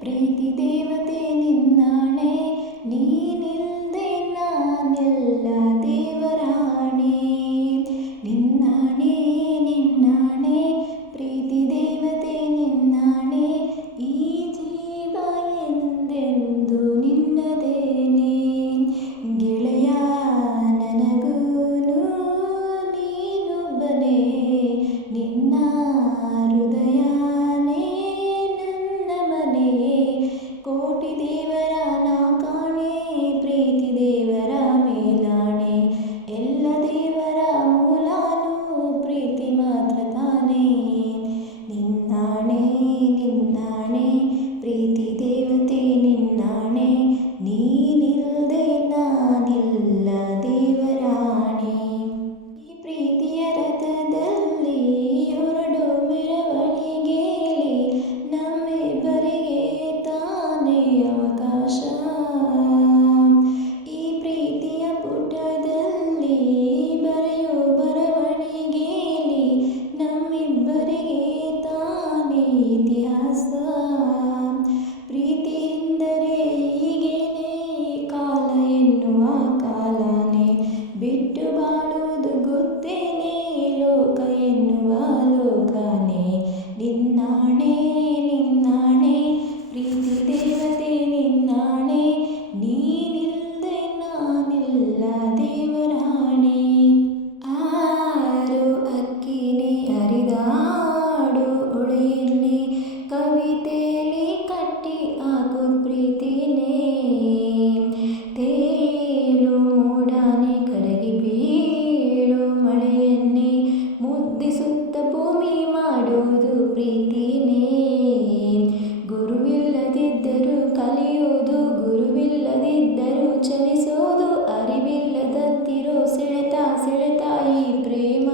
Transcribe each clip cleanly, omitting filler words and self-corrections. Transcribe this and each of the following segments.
ಪ್ರೀತಿ ದೇವತೆ ನಿನ್ನಾಣೆ, ನೀನಿಲ್ದೆ ನಾನೆಲ್ಲ ದೇವರಾಣೆ. ನಿನ್ನಾಣೆ ನಿನ್ನಾಣೆ ಪ್ರೀತಿ ದೇವತೆ ನಿನ್ನಾಣೆ, ಈ ಜೀವ ಎಂದೆಂದು ನಿನ್ನದೇನೆ. ಗೆಳೆಯ ನನಗೂನು ನೀನೊಬ್ಬನೇ, ನಿನ್ನ ಹೃದಯನೇ ನನ್ನ ಮನೆ. ಕೋಟಿ ದೇವರ ನಾ ಕಾಣೆ, ಪ್ರೀತಿ ದೇವರ ಮೇಲಾಣೆ. ಎಲ್ಲ ದೇವರ ಮೂಲಾನು ಪ್ರೀತಿ ಮಾತ್ರ ತಾನೇ. ನಿನ್ನಾಣೆ ನಿನ್ನಾಣೆ ಪ್ರೀತಿ ದೇವತೆ ನಿನ್ನಾಣೆ, ನೀನಿಲ್ದೆ ನಾನಿಲ್ಲ ದೇವರಾಣೆ. ಈ ಪ್ರೀತಿಯ ರಥದಲ್ಲಿ ಹೊರಡೋ ಮೆರವಣಿಗೆಯಲ್ಲಿ ನಮ್ಮಿಬ್ಬರಿಗೆ ತಾನೇ ಅವಕಾಶ. ಈ ಪ್ರೀತಿಯ ಪುಟದಲ್ಲಿ ಬರೆಯೋ ಬರವಣಿಗೆಯಲ್ಲಿ ನಮ್ಮಿಬ್ಬರಿಗೆ ತಾನೇ ಇತಿಹಾಸ. ಪ್ರೀತಿ ಎಂದರೆ ಹೀಗೇನೆ, ಕಾಲ ಎನ್ನುವ ಕಾಲನೇ ಬಿಟ್ಟು ಬಾಳುವುದು ಗೊತ್ತೇನೆ, ಲೋಕ ಎನ್ನುವ ಲೋಕನೇ. ನಿನ್ನಾಣೆ ನಿನ್ನಾಣೆ ಪ್ರೀತಿ ದೇವತೆ ನಿನ್ನಾಣೆ, ನೀನಿಲ್ದೆ ನಾನಿಲ್ಲ ದೇವರಾಣೆ. ಆರು ಅಕ್ಕಿನಿ ಹರಿದಾಡು ಹೊಳೆಯಲ್ಲಿ, ಕವಿತೆಯಲ್ಲಿ ಕಟ್ಟಿ ಹಾಕು ಪ್ರೀತಿನೇ. ತೇಲು ಮೋಡಾನೆ ಕರಗಿ ಬೀಳು ಮಳೆಯನ್ನೇ, ಮುದ್ದಿಸುತ್ತ ಭೂಮಿ ಮಾಡುವುದು ಪ್ರೀತಿನೇ. ಗುರುವಿಲ್ಲದಿದ್ದರೂ ಕಲಿಯೋದು, ಗುರುವಿಲ್ಲದಿದ್ದರೂ ಚಲಿಸೋದು, ಅರಿವಿಲ್ಲದಂತಿರೋ ಸೆಳೆತ ಸೆಳೆತ ಈ ಪ್ರೇಮ.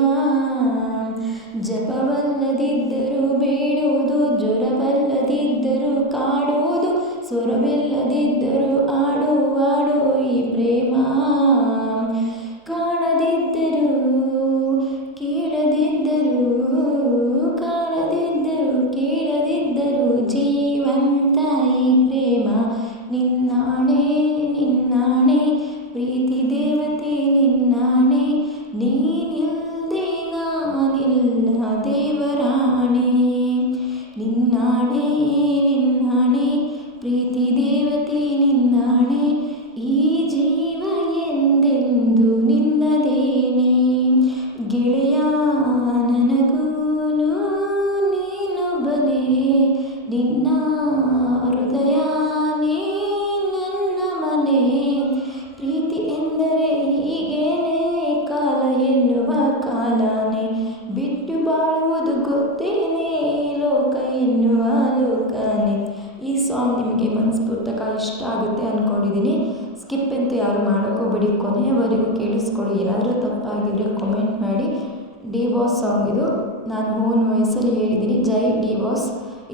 ಜಪವಲ್ಲದಿದ್ದರೂ ಬೇಡುವುದು, ಜ್ವರವಲ್ಲದಿದ್ದರೂ ಕಾಡುವುದು, ಸ್ವರವಿಲ್ಲದಿದ್ದರೂ ಆಡು ಆಡು ಈ ಪ್ರೇಮ. ಕಾಣದಿದ್ದರೂ ಕೇಳದಿದ್ದರೂ, ಕಾಣದಿದ್ದರೂ ಕೇಳದಿದ್ದರೂ ಜೀವಂತ ಈ ಪ್ರೇಮ. ನಿನ್ನಾಣೆ ನಿನ್ನಾಣೆ ಪ್ರೀತಿ ದೇವತೆ ನಿನ್ನಾಣೆ, ನೀನಿಲ್ದೆ ನಾನಿಲ್ಲ ದೇವರಾಣೆ. ನಿನ್ನಾಣೆ ನಿನ್ನಾಣೆ ಪ್ರೀತಿ ದೇವತೆ ನಿನ್ನಾಣೆ, ಈ ಜೀವ ಎಂದೆಂದು ನಿನ್ನದೇನೆ. ಗೆಳೆಯ ನನಗೂನು ನೀನೊಬ್ಬನೇ, ನಿನ್ನ ಹೃದಯನೇ ನನ್ನ ಮನೆ. ಪ್ರೀತಿ ಎಂದರೆ ಹೀಗೇನೆ, ಕಾಲ ಎನ್ನುವ ಕಾಲನೇ ಬಿಟ್ಟು ಬಾಳುವುದು ಗೊತ್ತೇನೆ, ಲೋಕ ಎನ್ನುವ ಲೋಕನೇ. ಈ ಸಾಂಗ್ ನಿಮಗೆ ಮನಸ್ಪೂರ್ವಕ ಇಷ್ಟ ಆಗುತ್ತೆ ಅಂದ್ಕೊಂಡಿದ್ದೀನಿ. ಸ್ಕಿಪ್ ಅಂತೂ ಯಾರು ಮಾಡೋಕ್ಕೋಗ್ಬೇಡಿ, ಕೊನೆಯವರೆಗೂ ಕೇಳಿಸ್ಕೊಳ್ಳಿ. ಏನಾದರೂ ತಪ್ಪಾಗಿದ್ದರೆ ಕಾಮೆಂಟ್ ಮಾಡಿ. ಡಿ ಬಾಸ್ ಸಾಂಗ್ ಇದು, ನಾನು ಓನ್ ವಾಯ್ಸಲ್ಲಿ ಹೇಳಿದ್ದೀನಿ. ಜೈ ಡಿ ಬಾಸ್.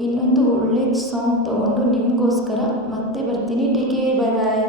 ಇನ್ನೊಂದು ಒಳ್ಳೆ ಸಾಂಗ್ ತೊಗೊಂಡು ನಿಮಗೋಸ್ಕರ ಮತ್ತೆ ಬರ್ತೀನಿ. ಟೇಕ್ ಕೇರ್, ಬೈ ಬಾಯ್.